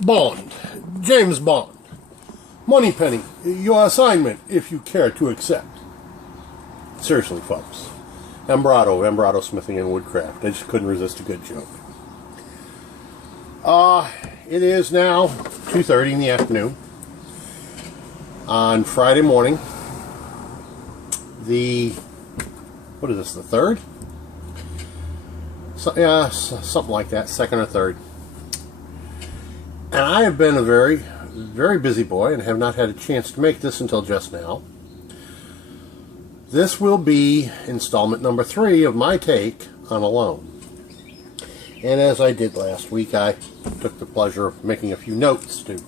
Bond. James Bond. Moneypenny, your assignment, if you care to accept. Seriously, folks. Embrato Smithing and Woodcraft. I just couldn't resist a good joke. It is now 2:30 in the afternoon on Friday morning. What is this, the 3rd? So, yeah, something like that, 2nd or 3rd. And I have been a very, very busy boy and have not had a chance to make this until just now. This will be installment number 3 of my take on Alone. And as I did last week, I took the pleasure of making a few notes too.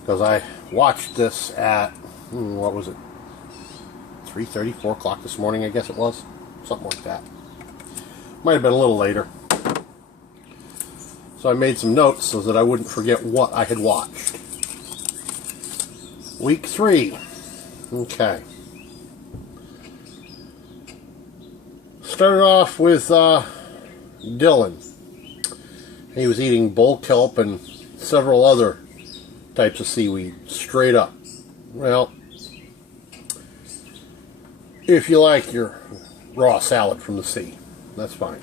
Because I watched this at, what was it? 3:30, 4 o'clock this morning, I guess it was. Something like that. Might have been a little later. So I made some notes so that I wouldn't forget what I had watched. Week 3. Okay. Started off with Dylan. He was eating bull kelp and several other types of seaweed, straight up. Well, if you like your raw salad from the sea, that's fine.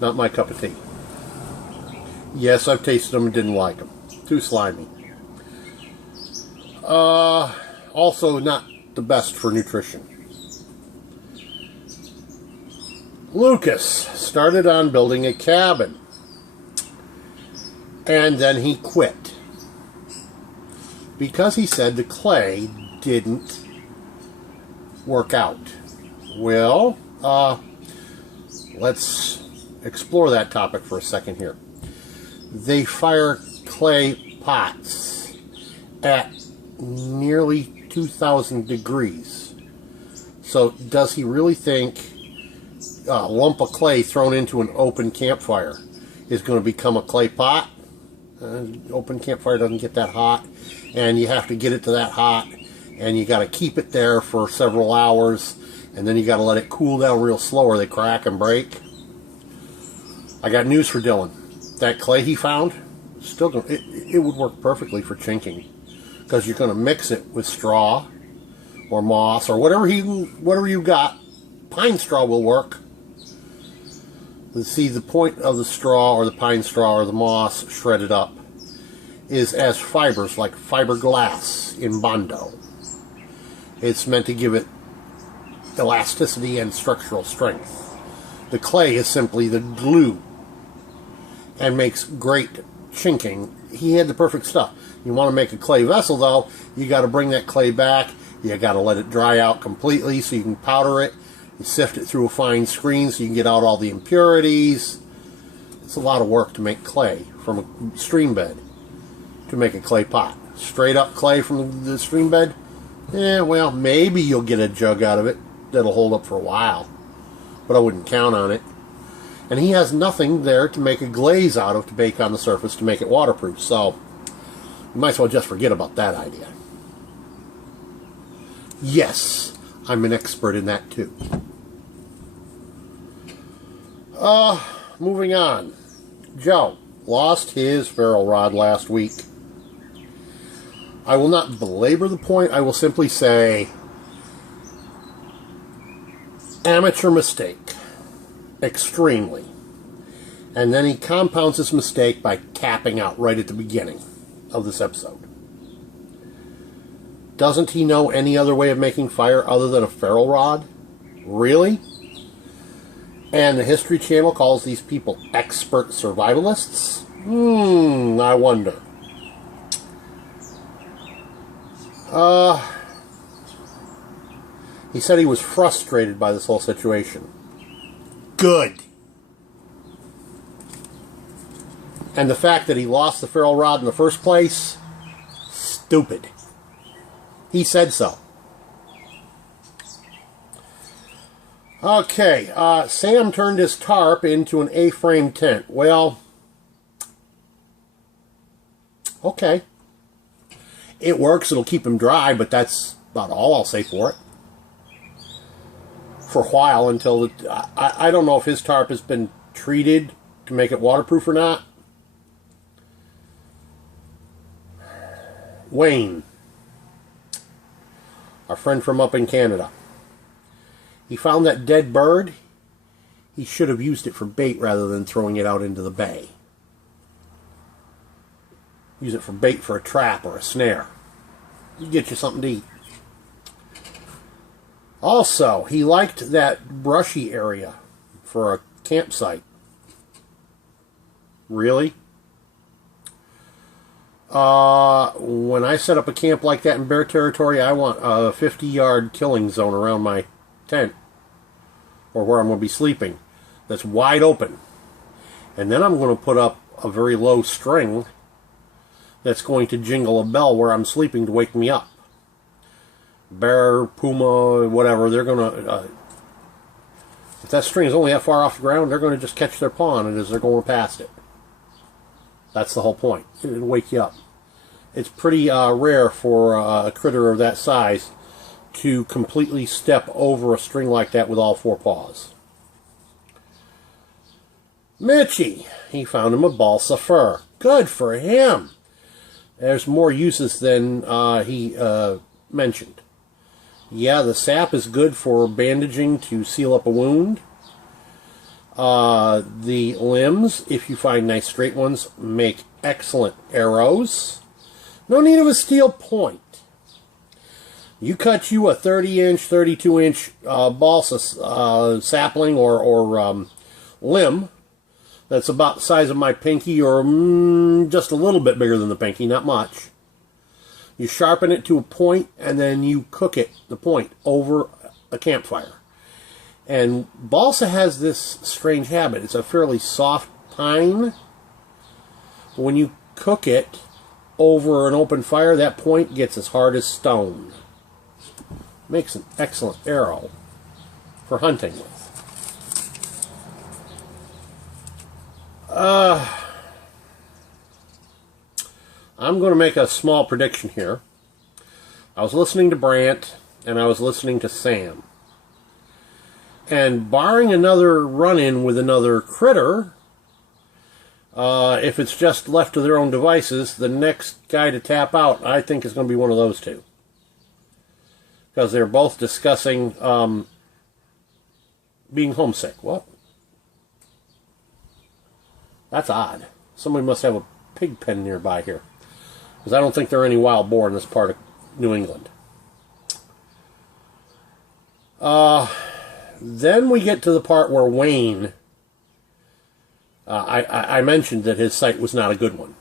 Not my cup of tea. Yes, I've tasted them and didn't like them. Too slimy. Also not the best for nutrition. Lucas started on building a cabin. And then he quit. Because he said the clay didn't work out. Well, let's explore that topic for a second here. They fire clay pots at nearly 2,000 degrees. So does he really think a lump of clay thrown into an open campfire is going to become a clay pot? Open campfire doesn't get that hot, and you have to get it to that hot, and you got to keep it there for several hours, and then you got to let it cool down real slow or they crack and break. I got news for Dylan. That clay he found, it would work perfectly for chinking, because you're going to mix it with straw or moss or whatever you got. Pine straw will work. See, the point of the straw or the pine straw or the moss shredded up is as fibers, like fiberglass in Bondo. It's meant to give it elasticity and structural strength. The clay is simply the glue and makes great chinking. He had the perfect stuff. You want to make a clay vessel, though, you got to bring that clay back. You got to let it dry out completely so you can powder it. You sift it through a fine screen so you can get out all the impurities. It's a lot of work to make clay from a stream bed to make a clay pot. Straight up clay from the stream bed? Yeah, well, maybe you'll get a jug out of it that'll hold up for a while, but I wouldn't count on it. And he has nothing there to make a glaze out of to bake on the surface to make it waterproof, so you might as well just forget about that idea. Yes, I'm an expert in that too. Moving on. Joe lost his ferrule rod last week. I will not belabor the point. I will simply say amateur mistake. Extremely. And then he compounds his mistake by tapping out right at the beginning of this episode. Doesn't he know any other way of making fire other than a ferrule rod? Really? And the History Channel calls these people expert survivalists? I wonder. He said he was frustrated by this whole situation. Good. And the fact that he lost the ferrule rod in the first place? Stupid. He said so. Okay, Sam turned his tarp into an A-frame tent. Well, okay. It works, it'll keep him dry, but that's about all I'll say for it. For a while, until I don't know if his tarp has been treated to make it waterproof or not. Wayne, our friend from up in Canada. He found that dead bird. He should have used it for bait rather than throwing it out into the bay. Use it for bait for a trap or a snare. You get you something to eat. Also, he liked that brushy area for a campsite. Really? When I set up a camp like that in bear territory, I want a 50-yard killing zone around my tent, or where I'm going to be sleeping, that's wide open. And then I'm going to put up a very low string that's going to jingle a bell where I'm sleeping to wake me up. Bear, puma, whatever, they're going to... if that string is only that far off the ground, they're going to just catch their paw on it as they're going past it. That's the whole point. It'll wake you up. It's pretty rare for a critter of that size to completely step over a string like that with all four paws. Mitchie, he found him a balsa fir. Good for him. There's more uses than he mentioned. Yeah, the sap is good for bandaging to seal up a wound. The limbs, if you find nice straight ones, make excellent arrows. No need of a steel point. You cut you a 30-inch, 32-inch balsa sapling or limb that's about the size of my pinky, or just a little bit bigger than the pinky, not much. You sharpen it to a point, and then you cook it, the point, over a campfire. And balsa has this strange habit. It's a fairly soft pine. But when you cook it over an open fire, that point gets as hard as stone. Makes an excellent arrow for hunting with. I'm going to make a small prediction here. I was listening to Brant, and I was listening to Sam. And barring another run-in with another critter, if it's just left to their own devices, the next guy to tap out, I think, is going to be one of those two. Because they're both discussing being homesick. What? That's odd. Somebody must have a pig pen nearby here. Because I don't think there are any wild boar in this part of New England. Then we get to the part where Wayne, I mentioned that his sight was not a good one.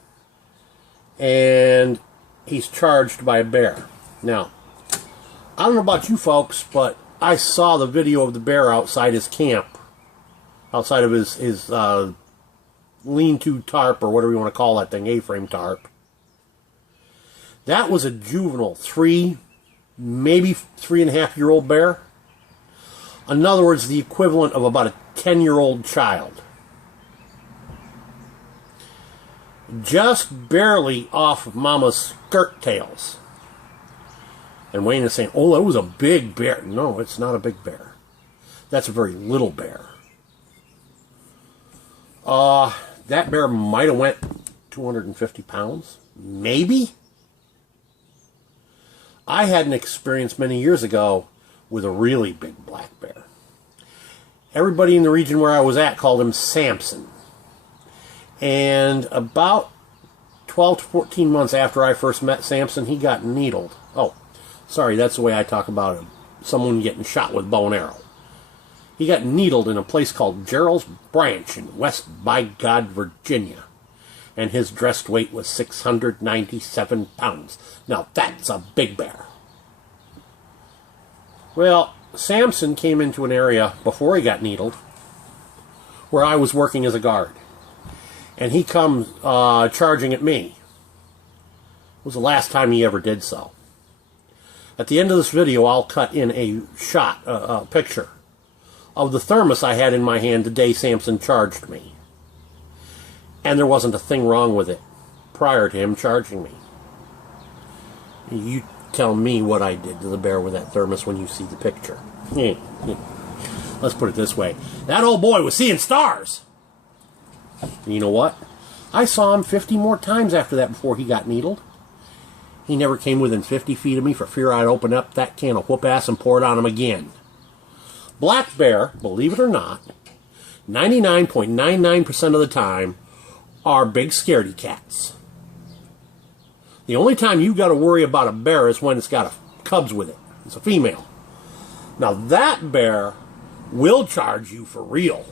And he's charged by a bear. Now, I don't know about you folks, but I saw the video of the bear outside his camp. Outside of his lean-to tarp, or whatever you want to call that thing, A-frame tarp. That was a juvenile, maybe 3.5-year-old bear. In other words, the equivalent of about a 10-year-old child. Just barely off of Mama's skirt tails. And Wayne is saying, oh, that was a big bear. No, it's not a big bear. That's a very little bear. That bear might have went 250 pounds. Maybe. I had an experience many years ago with a really big black bear. Everybody in the region where I was at called him Samson. And about 12 to 14 months after I first met Samson, he got needled. Oh, sorry, that's the way I talk about him. Someone getting shot with bow and arrow. He got needled in a place called Gerald's Branch in West Bygod, Virginia. And his dressed weight was 697 pounds. Now, that's a big bear. Well, Samson came into an area before he got needled where I was working as a guard. And he comes charging at me. It was the last time he ever did so. At the end of this video, I'll cut in a shot, a picture, of the thermos I had in my hand the day Samson charged me. And there wasn't a thing wrong with it prior to him charging me. You tell me what I did to the bear with that thermos when you see the picture. Let's put it this way. That old boy was seeing stars. And you know what? I saw him 50 more times after that before he got needled. He never came within 50 feet of me for fear I'd open up that can of whoop ass and pour it on him again. Black bear, believe it or not, 99.99% of the time are big scaredy cats. The only time you got to worry about a bear is when it's got cubs with it. It's a female. Now that bear will charge you for real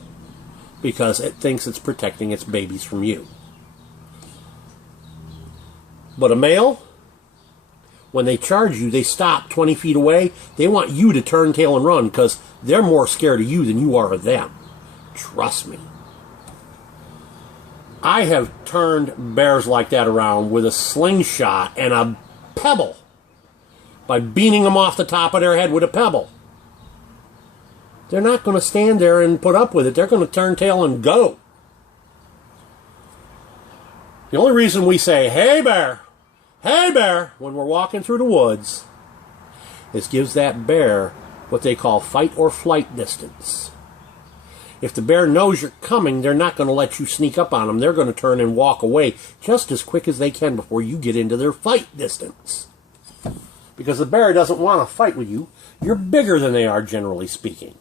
because it thinks it's protecting its babies from you. But a male, when they charge you, they stop 20 feet away. They want you to turn tail and run because they're more scared of you than you are of them. Trust me. I have turned bears like that around with a slingshot and a pebble by beating them off the top of their head with a pebble. They're not going to stand there and put up with it. They're going to turn tail and go. The only reason we say, hey bear, when we're walking through the woods, is gives that bear what they call fight or flight distance. If the bear knows you're coming, they're not going to let you sneak up on them. They're going to turn and walk away just as quick as they can before you get into their fight distance. Because the bear doesn't want to fight with you. You're bigger than they are, generally speaking.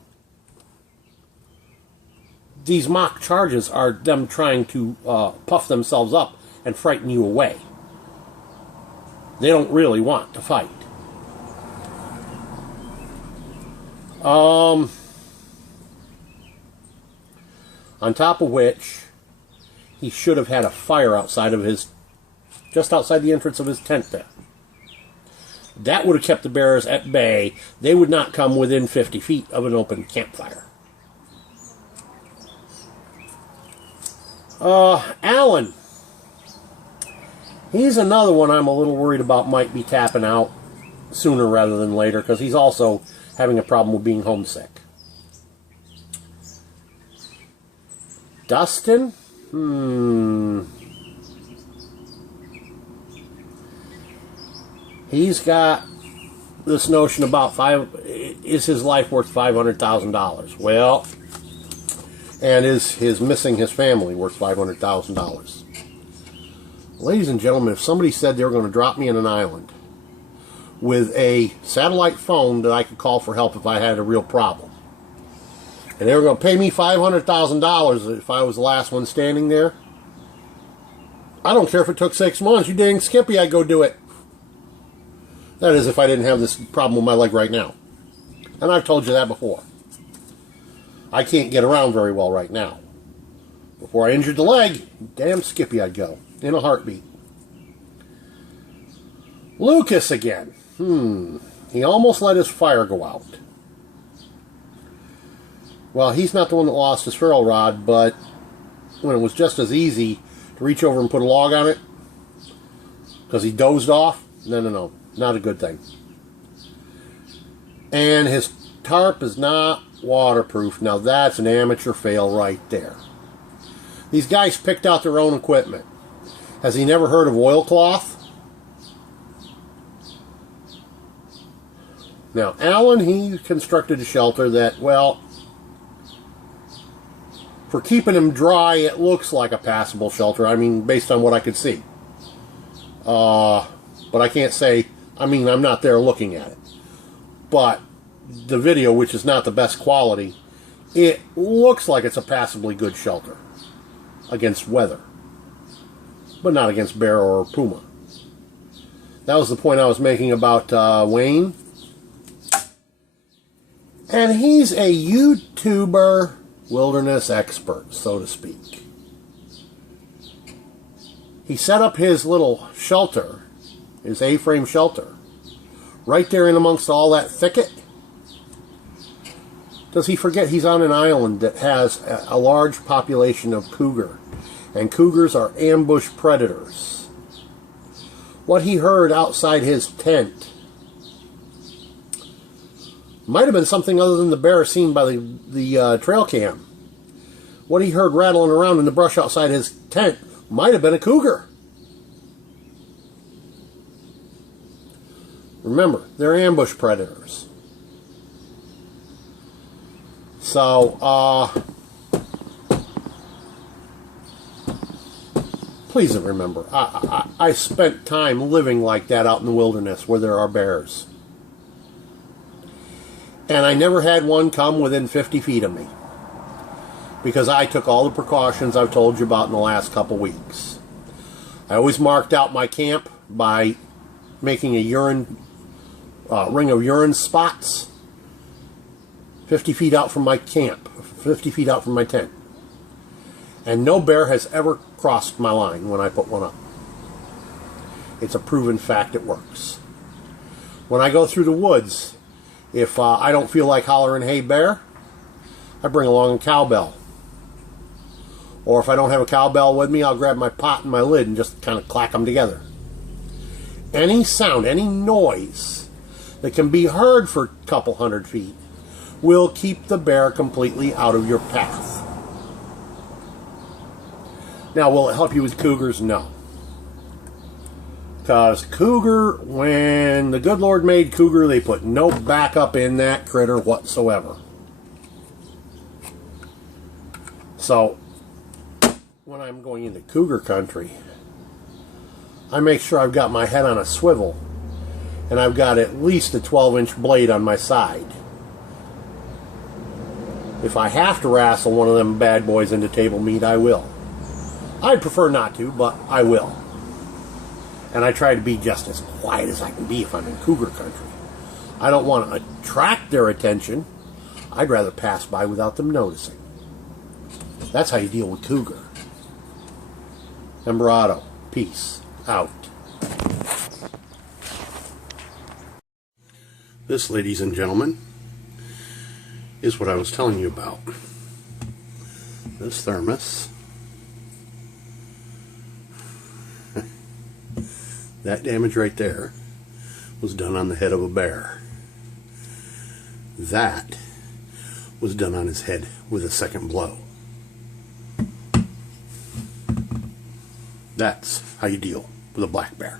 These mock charges are them trying to puff themselves up and frighten you away. They don't really want to fight. On top of which, he should have had a fire outside of his, just outside the entrance of his tent there. That would have kept the bears at bay. They would not come within 50 feet of an open campfire. Alan. He's another one I'm a little worried about might be tapping out sooner rather than later because he's also having a problem with being homesick. Dustin? He's got this notion about is his life worth $500,000? Well, and is missing his family worth $500,000? Ladies and gentlemen, if somebody said they were going to drop me in an island with a satellite phone that I could call for help if I had a real problem, and they were going to pay me $500,000 if I was the last one standing there, I don't care if it took 6 months. You dang Skippy, I'd go do it. That is, if I didn't have this problem with my leg right now. And I've told you that before. I can't get around very well right now. Before I injured the leg, damn Skippy, I'd go. In a heartbeat. Lucas again. He almost let his fire go out. Well, he's not the one that lost his ferrule rod, but when it was just as easy to reach over and put a log on it, because he dozed off, no, not a good thing. And his tarp is not waterproof. Now that's an amateur fail right there. These guys picked out their own equipment. Has he never heard of oilcloth? Now, Alan, he constructed a shelter that, well, for keeping him dry, it looks like a passable shelter. I mean, based on what I could see. But I can't say, I'm not there looking at it. But the video, which is not the best quality, it looks like it's a passably good shelter against weather. But not against bear or puma. That was the point I was making about Wayne. And he's a YouTuber wilderness expert, so to speak. He set up his little shelter, his A-frame shelter, right there in amongst all that thicket. Does he forget he's on an island that has a large population of cougar? And cougars are ambush predators. What he heard outside his tent might have been something other than the bear seen by the trail cam. What he heard rattling around in the brush outside his tent might have been a cougar. Remember, they're ambush predators. So, Please remember, I spent time living like that out in the wilderness where there are bears. And I never had one come within 50 feet of me, because I took all the precautions I've told you about in the last couple weeks. I always marked out my camp by making a ring of urine spots 50 feet out from my camp, 50 feet out from my tent. And no bear has ever crossed my line when I put one up. It's a proven fact, it works. When I go through the woods, if I don't feel like hollering, "Hey bear," I bring along a cowbell. Or if I don't have a cowbell with me, I'll grab my pot and my lid and just kind of clack them together. Any sound, any noise that can be heard for a couple hundred feet will keep the bear completely out of your path. Now, will it help you with cougars? No. Because cougar, when the good Lord made cougar, they put no backup in that critter whatsoever. So, when I'm going into cougar country, I make sure I've got my head on a swivel and I've got at least a 12-inch blade on my side. If I have to wrestle one of them bad boys into table meat, I will. I'd prefer not to, but I will. And I try to be just as quiet as I can be if I'm in cougar country. I don't want to attract their attention. I'd rather pass by without them noticing. That's how you deal with cougar. Emperado. Peace out. This, ladies and gentlemen, is what I was telling you about. This thermos. That damage right there was done on the head of a bear. That was done on his head with a second blow. That's how you deal with a black bear.